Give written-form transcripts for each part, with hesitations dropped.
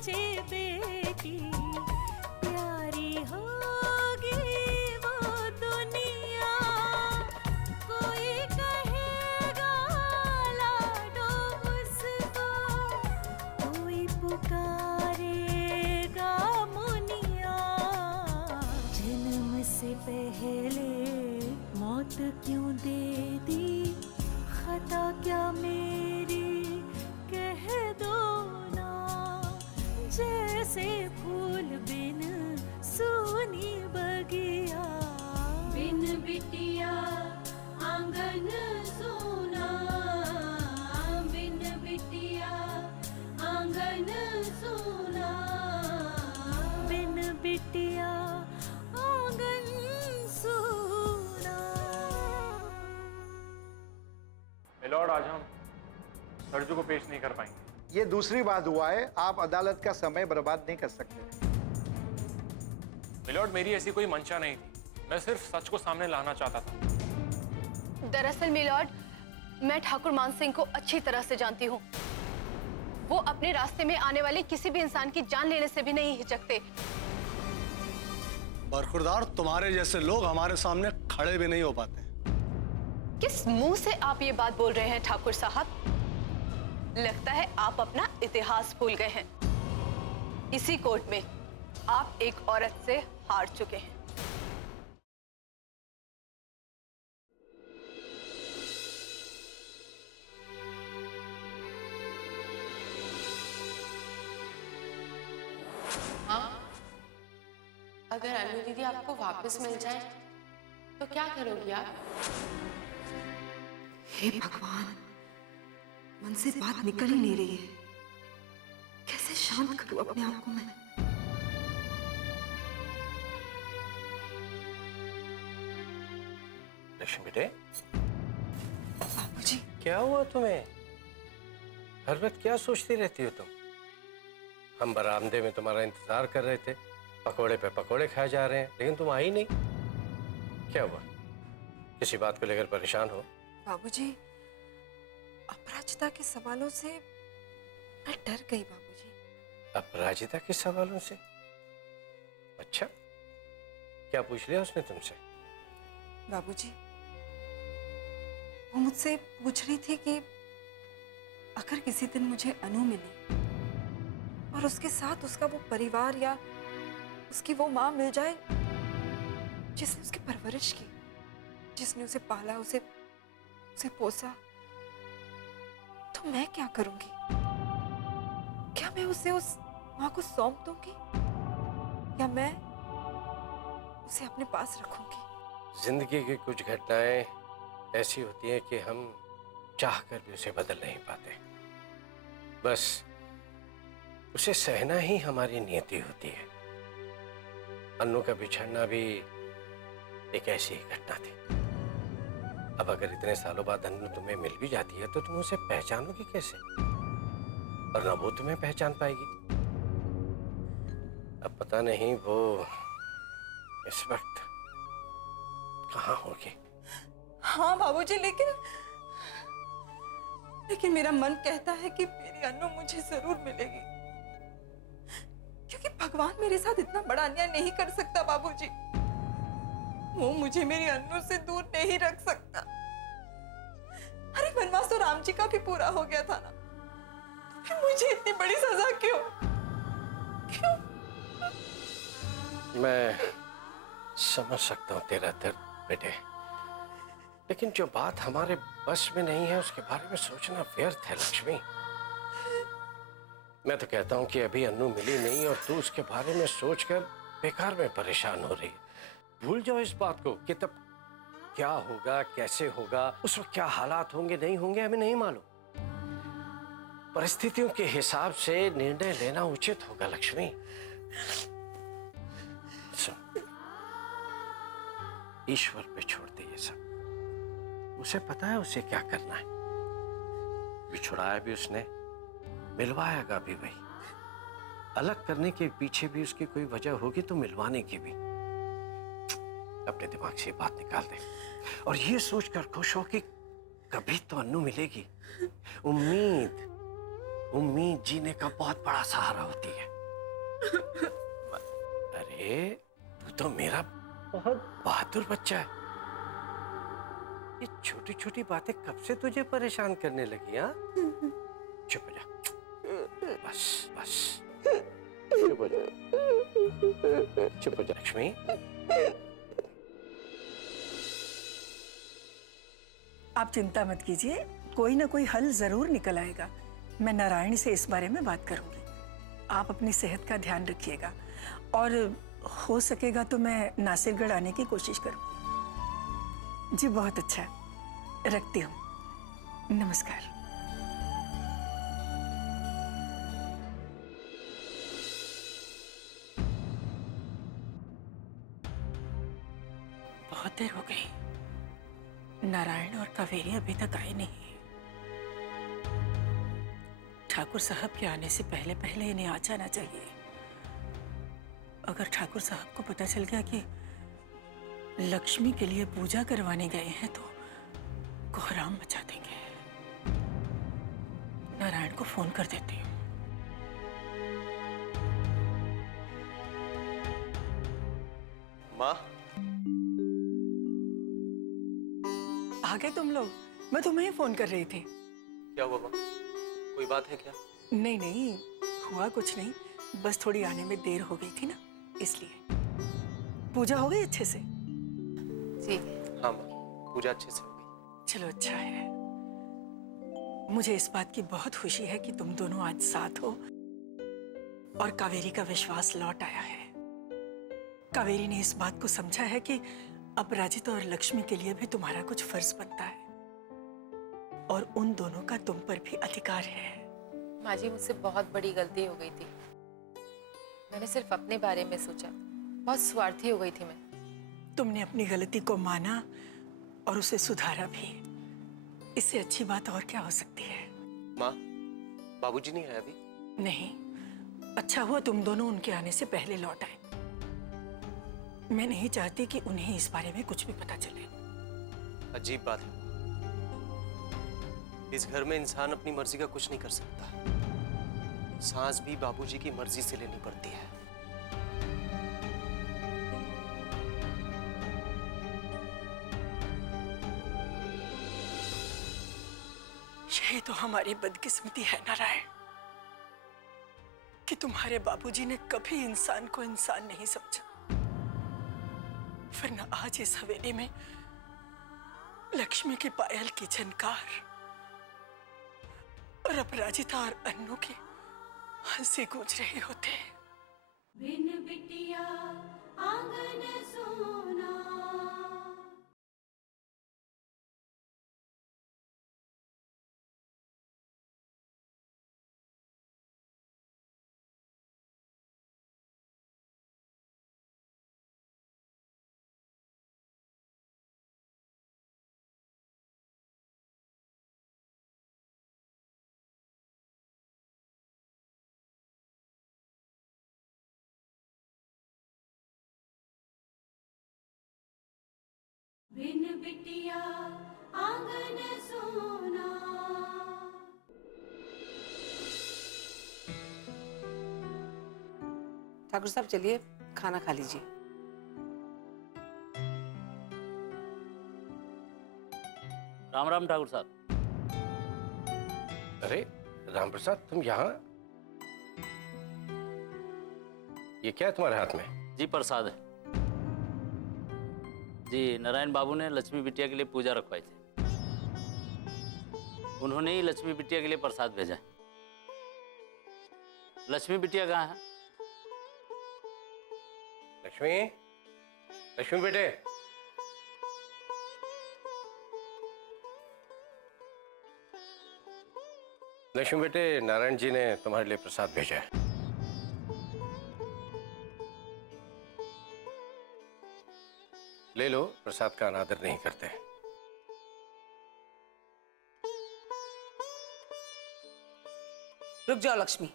सोचे बेटी प्यारी होगी वो दुनिया, कोई कहेगा लाडो उसको, कोई पुकारेगा मुनिया। जन्म से पहले मौत क्यों दे दी, खता क्या मेरी कह दो ना। जैसे फूल बिन सूनी बगिया, बिन बिटिया आंगन सूना, बिन बिटिया आंगन सूना, बिन बिटिया आंगन सूना। मिलॉर्ड, आज हम सरजू को पेश नहीं कर पाएंगे। ये दूसरी बात हुआ है, आप अदालत का समय बर्बाद नहीं कर सकते। मिलॉर्ड, मेरी ऐसी कोई मंशा नहीं थी, मैं सिर्फ सच को सामने लाना चाहता था। दरअसल मिलॉर्ड, मैं ठाकुर मान सिंह को अच्छी तरह से जानती हूँ। वो अपने रास्ते में आने वाले किसी भी इंसान की जान लेने से भी नहीं हिचकते। बरखुरदार, तुम्हारे जैसे लोग हमारे सामने खड़े भी नहीं हो पाते। किस मुंह से आप ये बात बोल रहे हैं ठाकुर साहब? लगता है आप अपना इतिहास भूल गए हैं। इसी कोर्ट में आप एक औरत से हार चुके हैं। हाँ, अगर अनु दीदी आपको वापस मिल जाए तो क्या करोगी आप? हे भगवान, मन से बात निकल ही नहीं रही है। कैसे शांत करूं अपने आप को मैं? लक्ष्मी बेटे, बाबूजी, क्या हुआ तुम्हें? हर वक्त क्या सोचती रहती हो तुम? हम बरामदे में तुम्हारा इंतजार कर रहे थे, पकोड़े पे पकोड़े खाए जा रहे हैं, लेकिन तुम आई नहीं। क्या हुआ? किसी बात को लेकर परेशान हो? बाबूजी, अपराजिता के सवालों से मैं डर गई बाबूजी। अपराजिता के सवालों से? अच्छा, क्या पूछ लिया उसने तुमसे? बाबूजी, वो मुझसे पूछ रही थी कि अगर किसी दिन मुझे अनु मिले और उसके साथ उसका वो परिवार या उसकी वो माँ मिल जाए जिसने उसकी परवरिश की, जिसने उसे पाला, उसे पोसा, तो मैं क्या करूंगी? क्या मैं उसे उस माँ को सौंप दूंगी या मैं उसे अपने पास रखूंगी? जिंदगी की कुछ घटनाएं ऐसी होती हैं कि हम चाहकर भी उसे बदल नहीं पाते। बस उसे सहना ही हमारी नियति होती है। अन्नू का बिछड़ना भी एक ऐसी ही घटना थी। अब अगर इतने सालों बाद अन्नू तुम्हें मिल भी जाती है तो तुम उसे पहचानोगी कैसे? और ना वो तुम्हें पहचान पाएगी। अब पता नहीं वो इस वक्त कहाँ होगी। हाँ बाबूजी, लेकिन मेरा मन कहता है कि मेरी अनु मुझे जरूर मिलेगी, क्योंकि भगवान मेरे साथ इतना बड़ा अन्याय नहीं कर सकता बाबूजी। वो मुझे मेरी अनु से दूर नहीं रख सकता। अरे वनवास तो राम जी का भी पूरा हो गया था ना, तो फिर मुझे इतनी बड़ी सजा क्यों? मैं समझ सकता हूँ तेरा दर्द बेटे, लेकिन जो बात हमारे बस में नहीं है उसके बारे में सोचना व्यर्थ है लक्ष्मी। मैं तो कहता हूँ कि अभी अन्नू मिली नहीं और तू उसके बारे में सोचकर बेकार में परेशान हो रही है। भूल जाओ इस बात को कि तब क्या होगा, कैसे होगा, उस वक्त क्या हालात होंगे, नहीं होंगे, हमें नहीं मालूम। परिस्थितियों के हिसाब से निर्णय लेना उचित होगा लक्ष्मी। सुन, ईश्वर पे छोड़ दे ये सब। उसे पता है उसे क्या करना है। बिछुड़ाया भी उसने, मिलवाएगा भी वही। अलग करने के पीछे भी उसकी कोई वजह होगी तो मिलवाने की भी। अपने दिमाग से बात निकाल दे और ये सोचकर खुश हो कि कभी तो अन्नू मिलेगी। उम्मीद जीने का बहुत बड़ा सहारा होती है। अरे तू तो मेरा बहुत बहादुर बच्चा है। ये छोटी छोटी बातें कब से तुझे परेशान करने लगी? हाँ, चुप हो जा, बस बस, चुप हो जा, चुप हो जा लक्ष्मी। आप चिंता मत कीजिए, कोई ना कोई हल जरूर निकल आएगा। मैं नारायण से इस बारे में बात करूंगी। आप अपनी सेहत का ध्यान रखिएगा और हो सकेगा तो मैं नासिरगढ़ आने की कोशिश करूंगी। जी बहुत अच्छा, रखती हूँ, नमस्कार। बहुत देर हो गई, नारायण और कावेरी अभी तक आए नहीं। ठाकुर साहब के आने से पहले पहले इन्हें आ जाना चाहिए। अगर ठाकुर साहब को पता चल गया कि लक्ष्मी के लिए पूजा करवाने गए हैं तो कोहराम मचा देंगे। नारायण को फोन कर देती हूँ। माँ, आ गए तुम लोग? मैं तुम्हें ही फोन कर रही थी। क्या हुआ माँ? कोई बात है क्या? नहीं नहीं, हुआ कुछ नहीं, बस थोड़ी आने में देर हो गई थी ना, इसलिए। पूजा हो गई अच्छे से? जी हाँ माँ, पूजा अच्छे से हो गई। चलो अच्छा है। मुझे इस बात की बहुत खुशी है कि तुम दोनों आज साथ हो और कावेरी का विश्वास लौट आया है। कावेरी ने इस बात को समझा है कि अपराजिता और लक्ष्मी के लिए भी तुम्हारा कुछ फर्ज बनता है और उन दोनों का तुम पर भी अधिकार है। माँ जी, मुझसे बहुत बड़ी गलती हो गई थी। मैंने सिर्फ अपने बारे में सोचा, बहुत स्वार्थी हो गई थी मैं। तुमने अपनी गलती को माना और उसे सुधारा भी। इससे अच्छी बात और क्या हो सकती है? माँ, बाबूजी नहीं आए अभी? नहीं, अच्छा हुआ तुम दोनों उनके आने से पहले लौट आए। मैं नहीं चाहती कि उन्हें इस बारे में कुछ भी पता चले। अजीब बात है, इस घर में इंसान अपनी मर्जी का कुछ नहीं कर सकता। सांस भी बाबूजी की मर्जी से लेनी पड़ती है। यही तो हमारी बदकिस्मती है नारायण, कि तुम्हारे बाबूजी ने कभी इंसान को इंसान नहीं समझा। वरना आज इस हवेली में लक्ष्मी की पायल की झनकार और अपराजिता और अन्नू की हंसी गूंज रहे होते। बिन बिटिया आंगन सोना। बिन बिटिया आंगन सोना। ठाकुर साहब चलिए खाना खा लीजिए। राम राम ठाकुर साहब। अरे राम प्रसाद, तुम यहाँ? ये क्या है तुम्हारे हाथ में? जी प्रसाद है जी। नारायण बाबू ने लक्ष्मी बिटिया के लिए पूजा रखवाई थी, उन्होंने ही लक्ष्मी बिटिया के लिए प्रसाद भेजा है। लक्ष्मी बिटिया कहाँ है? लक्ष्मी, लक्ष्मी बेटे। लक्ष्मी बेटे, नारायण जी ने तुम्हारे लिए प्रसाद भेजा है। ले लो, प्रसाद का अनादर नहीं करते। रुक जाओ लक्ष्मी।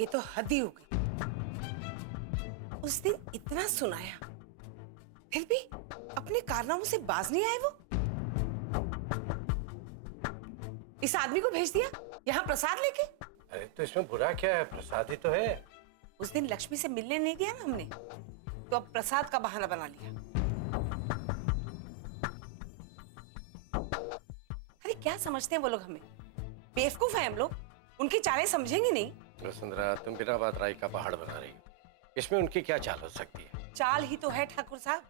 ये तो हद ही हो गई। उस दिन इतना सुनाया, फिर भी अपने कारनामों से बाज नहीं आए वो। इस आदमी को भेज दिया यहाँ प्रसाद लेके। अरे तो इसमें बुरा क्या है, प्रसाद ही तो है। उस दिन लक्ष्मी से मिलने नहीं दिया ना हमने, तो अब प्रसाद का बहाना बना लिया। अरे क्या समझते हैं वो लोग हमें? बेवकूफ है हम लोग, उनकी चालें समझेंगे नहीं। वसुंधरा, तुम बिना बात राई का पहाड़ बना रही हो। इसमें उनकी क्या चाल हो सकती है? चाल ही तो है ठाकुर साहब।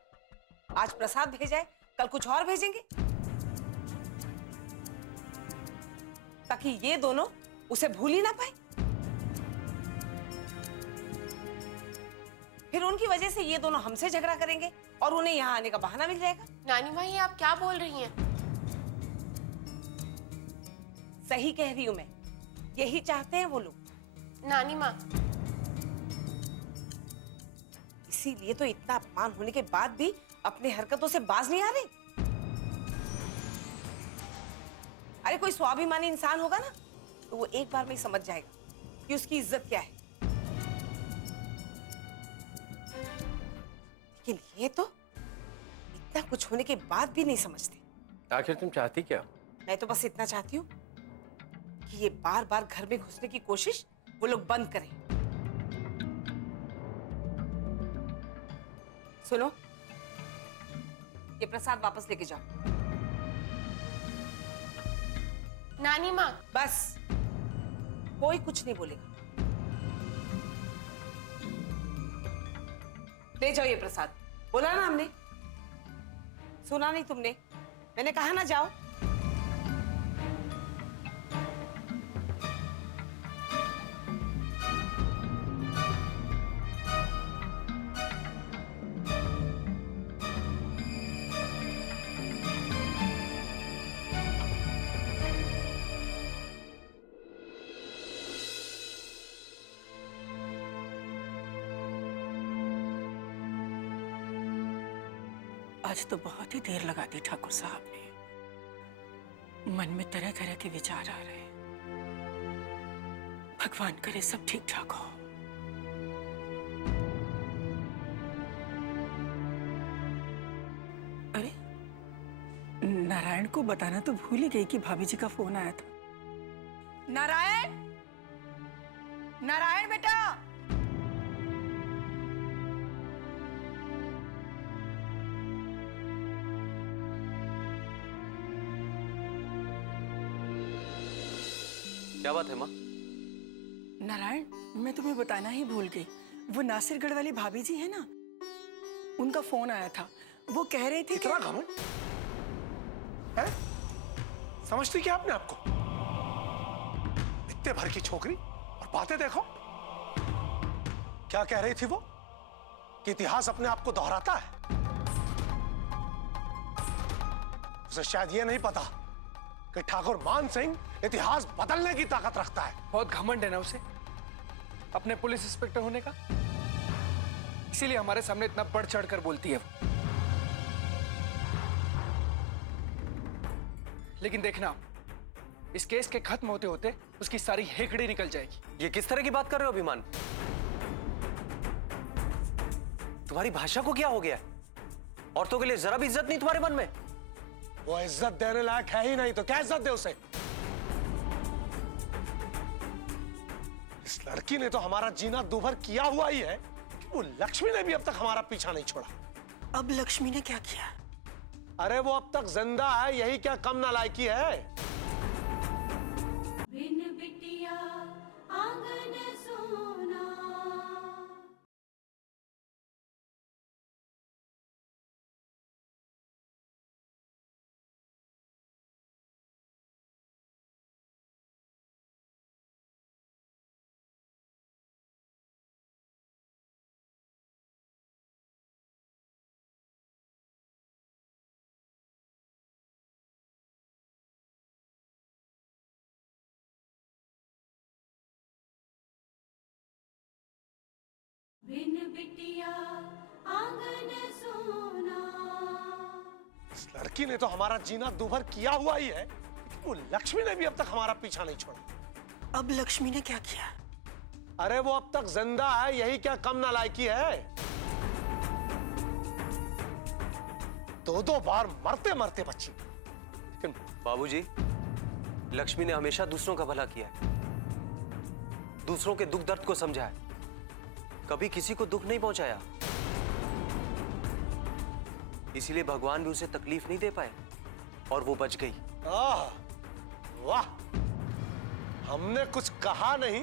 आज प्रसाद भेजा है, कल कुछ और भेजेंगे, ताकि ये दोनों उसे भूल ही ना पाए। फिर उनकी वजह से ये दोनों हमसे झगड़ा करेंगे और उन्हें यहाँ आने का बहाना मिल जाएगा। नानी माँ, ये आप क्या बोल रही हैं? सही कह रही हूं मैं, यही चाहते हैं वो लोग। नानी माँ, इसीलिए तो इतना अपमान होने के बाद भी अपनी हरकतों से बाज नहीं आ रहे। अरे कोई स्वाभिमानी इंसान होगा ना, तो वो एक बार में ही समझ जाएगा कि उसकी इज्जत क्या है। लेकिन ये तो इतना कुछ होने के बाद भी नहीं समझते। आखिर तुम चाहती क्या? मैं तो बस इतना चाहती हूँ कि ये बार बार घर में घुसने की कोशिश वो लोग बंद करें। सुनो, ये प्रसाद वापस लेके जाओ। नानी माँ, बस, कोई कुछ नहीं बोलेगा। ले जाओ ये प्रसाद। बोला ना हमने, सुना नहीं तुमने? मैंने कहा ना जाओ। आज तो बहुत ही देर लगा दी ठाकुर साहब ने। मन में तरह तरह के विचार आ रहे हैं। भगवान करे सब ठीक ठाक हो। अरे, नारायण को बताना तो भूल ही गई कि भाभी जी का फोन आया था। नारायण, नारायण बेटा। क्या बात है माँ? नारायण, मैं तुम्हें बताना ही भूल गई। वो नासिरगढ़ वाली भाभी जी है ना, उनका फोन आया था। वो कह रहे थे इतना घमंड है? समझती क्या आपने आपको? इतने भर की छोकरी और बातें देखो। क्या कह रही थी वो? कि इतिहास अपने आप को दोहराता है। उसे शायद ये नहीं पता कि ठाकुर मान सिंह इतिहास बदलने की ताकत रखता है। बहुत घमंड है ना उसे अपने पुलिस इंस्पेक्टर होने का, इसीलिए हमारे सामने इतना बढ़ चढ़ कर बोलती है वो। लेकिन देखना, इस केस के खत्म होते होते उसकी सारी हेकड़ी निकल जाएगी। ये किस तरह की बात कर रहे हो अभिमान? तुम्हारी भाषा को क्या हो गया? औरतों के लिए जरा भी इज्जत नहीं तुम्हारे मन में? वो इज्जत देने लायक है ही नहीं तो क्या इज्जत दे उसे? इस लड़की ने तो हमारा जीना दूभर किया हुआ ही है कि वो लक्ष्मी ने भी अब तक हमारा पीछा नहीं छोड़ा। अब लक्ष्मी ने क्या किया? अरे वो अब तक जिंदा है, यही क्या कम नालायकी है? बिन बिटिया आंगन सोना। बिन बिटिया आंगन सोना। इस लड़की ने तो हमारा जीना दूभर किया हुआ ही है कि वो लक्ष्मी ने भी अब तक हमारा पीछा नहीं छोड़ा। अब लक्ष्मी ने क्या किया? अरे वो अब तक जिंदा है, यही क्या कम नालायकी है? दो बार मरते मरते बची। बाबूजी, लक्ष्मी ने हमेशा दूसरों का भला किया है, दूसरों के दुख दर्द को समझा है, कभी किसी को दुख नहीं पहुंचाया। इसीलिए भगवान भी उसे तकलीफ नहीं दे पाए और वो बच गई। वाह, हमने कुछ कहा नहीं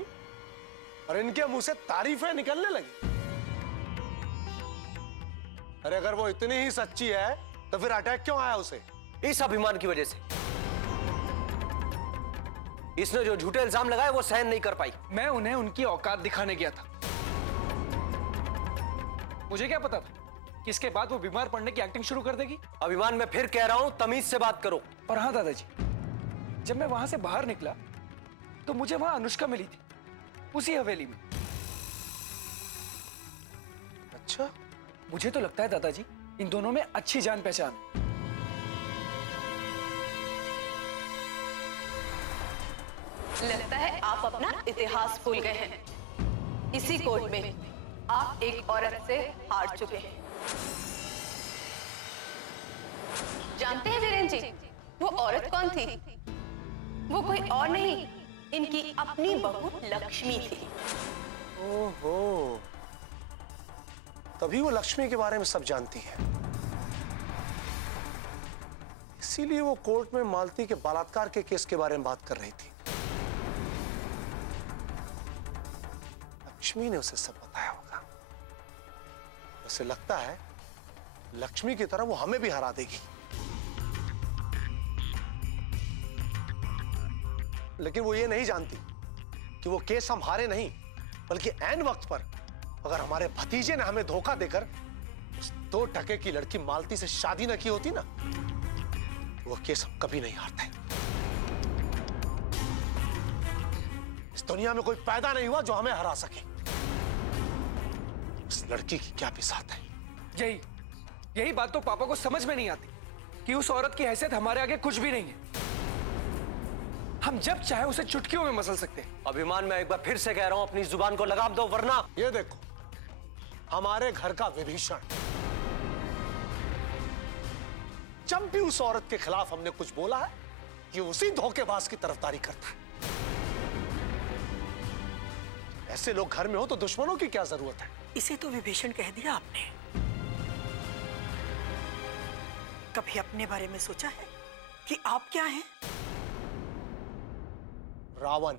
और इनके मुंह से तारीफें निकलने लगी। अरे अगर वो इतनी ही सच्ची है तो फिर अटैक क्यों आया उसे? इस अभिमान की वजह से। इसने जो झूठे इल्जाम लगाए वो सहन नहीं कर पाई। मैं उन्हें उनकी औकात दिखाने गया था। मुझे क्या पता था कि इसके बाद वो बीमार पड़ने की एक्टिंग शुरू कर देगी। अभिमान, मैं फिर कह रहा हूं, तमीज से बात करो। और हाँ दादाजी, जब मैं वहां से बाहर निकला तो मुझे वहां अनुष्का मिली थी, उसी हवेली में। अच्छा, मुझे तो लगता है दादाजी इन दोनों में अच्छी जान पहचान है। लगता है आप अपना इतिहास भूल गए हैं। इसी कोर्ट में आप एक औरत से हार चुके हैं। जानते हैं वीरेंद्र जी, वो औरत कौन थी? वो कोई और नहीं, इनकी अपनी बहू लक्ष्मी थी। ओहो, तभी वो लक्ष्मी के बारे में सब जानती है। इसीलिए वो कोर्ट में मालती के बलात्कार के केस के बारे में बात कर रही थी। लक्ष्मी ने उसे सब बताया होगा। उसे लगता है लक्ष्मी की तरह वो हमें भी हरा देगी। लेकिन वो ये नहीं जानती कि वो केस हम हारे नहीं, बल्कि ऐन वक्त पर अगर हमारे भतीजे ने हमें धोखा देकर उस 2 टके की लड़की मालती से शादी न की होती ना, वो केस हम कभी नहीं हारते। इस दुनिया में कोई पैदा नहीं हुआ जो हमें हरा सके। इस लड़की की क्या बिसात है। यही बात तो पापा को समझ में नहीं आती कि उस औरत की हैसियत हमारे आगे कुछ भी नहीं है। हम जब चाहे उसे चुटकियों में मसल सकते हैं। अभिमान, मैं एक बार फिर से कह रहा हूं, अपनी जुबान को लगाम दो, वरना। ये देखो, हमारे घर का विभीषण, जब भी उस औरत के खिलाफ हमने कुछ बोला है, ये उसी धोखेबाज की तरफदारी करता है। ऐसे लोग घर में हो तो दुश्मनों की क्या जरूरत है? इसे तो विभीषण कह दिया आपने। कभी अपने बारे में सोचा है कि आप क्या हैं? रावण।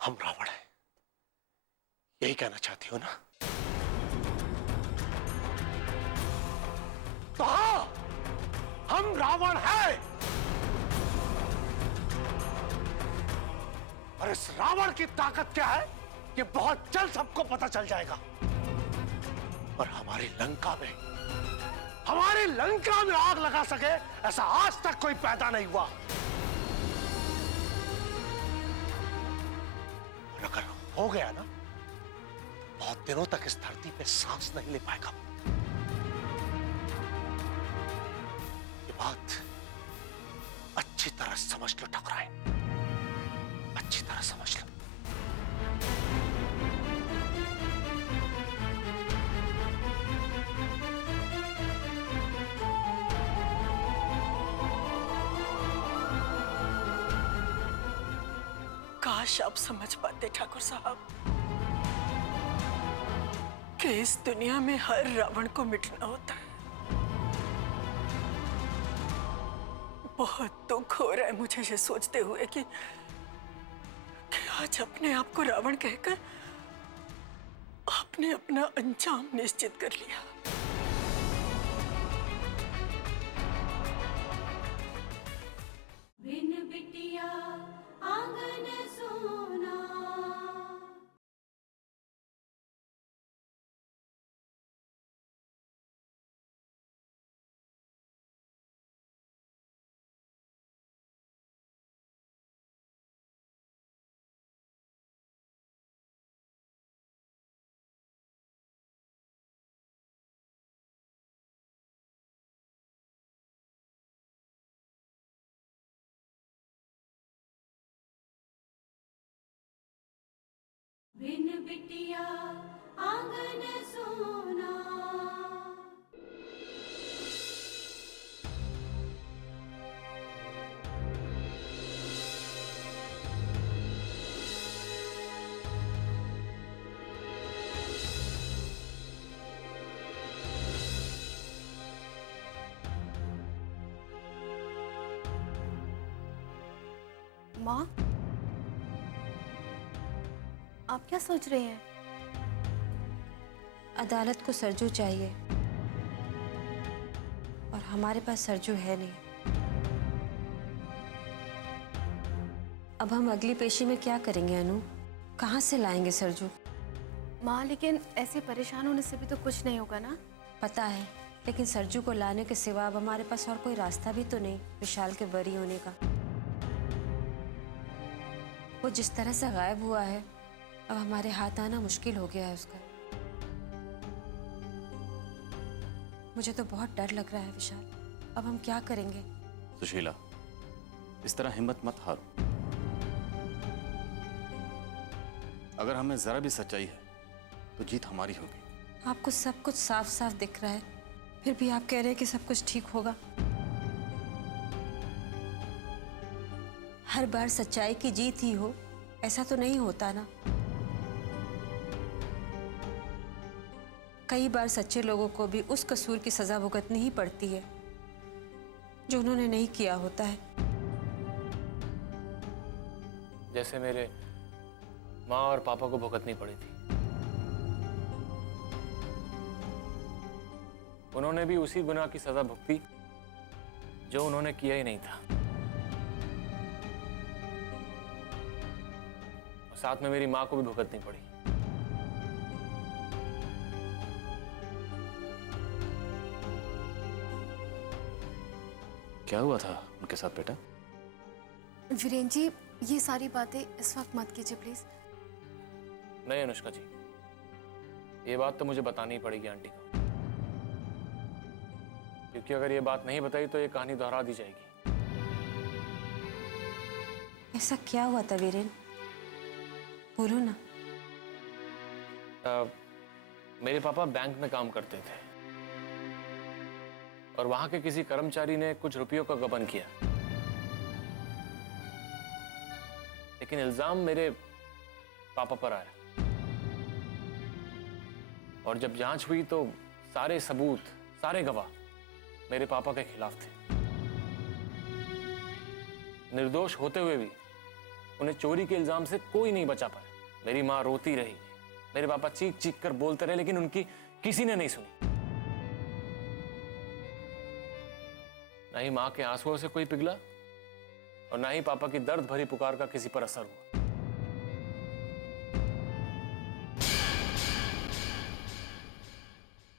हम रावण हैं, यही कहना चाहती हो ना? तो हाँ, हम रावण हैं। और इस रावण की ताकत क्या है, ये बहुत जल्द सबको पता चल जाएगा। और हमारी लंका में आग लगा सके ऐसा आज तक कोई पैदा नहीं हुआ। और अगर हो गया ना, बहुत दिनों तक इस धरती पे सांस नहीं ले पाएगा। ये बात अच्छी तरह समझ लो ठकुराइन, अच्छी तरह समझ लो। काश आप समझ पाते ठाकुर साहब कि इस दुनिया में हर रावण को मिटना होता है। बहुत दुख हो रहा है मुझे ये सोचते हुए कि आज अपने आप को रावण कहकर आपने अपना अंजाम निश्चित कर लिया। बिन बिटिया आंगन सोना। बिन बिटिया आंगन सोना। माँ, आप क्या सोच रहे हैं? अदालत को सरजू चाहिए और हमारे पास सरजू है नहीं। अब हम अगली पेशी में क्या करेंगे अनु? कहाँ से लाएंगे सरजू? माँ, लेकिन ऐसे परेशान होने से भी तो कुछ नहीं होगा ना? पता है, लेकिन सरजू को लाने के सिवा अब हमारे पास और कोई रास्ता भी तो नहीं विशाल के बरी होने का। वो जिस तरह से गायब हुआ है, अब हमारे हाथ आना मुश्किल हो गया है उसका। मुझे तो बहुत डर लग रहा है विशाल। अब हम क्या करेंगे? सुशीला, इस तरह हिम्मत मत हारो। अगर हमें जरा भी सच्चाई है तो जीत हमारी होगी। आपको सब कुछ साफ साफ दिख रहा है, फिर भी आप कह रहे हैं कि सब कुछ ठीक होगा। हर बार सच्चाई की जीत ही हो, ऐसा तो नहीं होता ना। कई बार सच्चे लोगों को भी उस कसूर की सजा भुगतनी ही पड़ती है जो उन्होंने नहीं किया होता है। जैसे मेरे माँ और पापा को भुगतनी पड़ी थी। उन्होंने भी उसी गुनाह की सजा भुगती जो उन्होंने किया ही नहीं था। और साथ में मेरी माँ को भी भुगतनी पड़ी। क्या हुआ था उनके साथ बेटा? वीरेन जी, ये सारी बातें इस वक्त मत कीजिए प्लीज। नहीं अनुष्का जी, ये बात तो मुझे बतानी ही पड़ेगी आंटी को, क्योंकि अगर ये बात नहीं बताई तो ये कहानी दोहरा दी जाएगी। ऐसा क्या हुआ था वीरेन? बोलो ना। मेरे पापा बैंक में काम करते थे और वहां के किसी कर्मचारी ने कुछ रुपयों का गबन किया, लेकिन इल्जाम मेरे पापा पर आया। और जब जांच हुई तो सारे सबूत, सारे गवाह मेरे पापा के खिलाफ थे। निर्दोष होते हुए भी उन्हें चोरी के इल्जाम से कोई नहीं बचा पाया। मेरी माँ रोती रही, मेरे पापा चीख चीख कर बोलते रहे, लेकिन उनकी किसी ने नहीं सुनी। ना ही माँ के आंसुओं से कोई पिघला और ना ही पापा की दर्द भरी पुकार का किसी पर असर हुआ।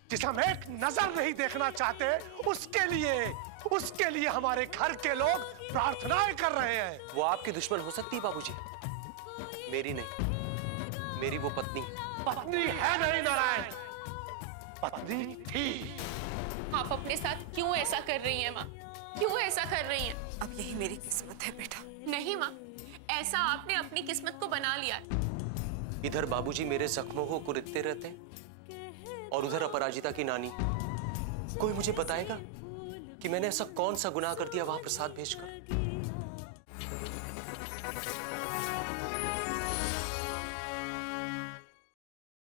जिसे हम एक नजर नहीं देखना चाहते, उसके लिए हमारे घर के लोग प्रार्थनाएं कर रहे हैं। वो आपकी दुश्मन हो सकती है बाबूजी, मेरी नहीं। मेरी वो पत्नी पत्नी है नहीं नारायण, पत्नी थी। आप अपने साथ क्यों ऐसा कर रही हैं माँ? क्यों ऐसा कर रही हैं? अब यही मेरी किस्मत है बेटा। नहीं माँ, ऐसा आपने अपनी किस्मत को बना लिया। इधर बाबूजी मेरे जख्मों को कुरेदते रहते हैं और उधर अपराजिता की नानी। कोई मुझे बताएगा कि मैंने ऐसा कौन सा गुनाह कर दिया वहां प्रसाद भेजकर?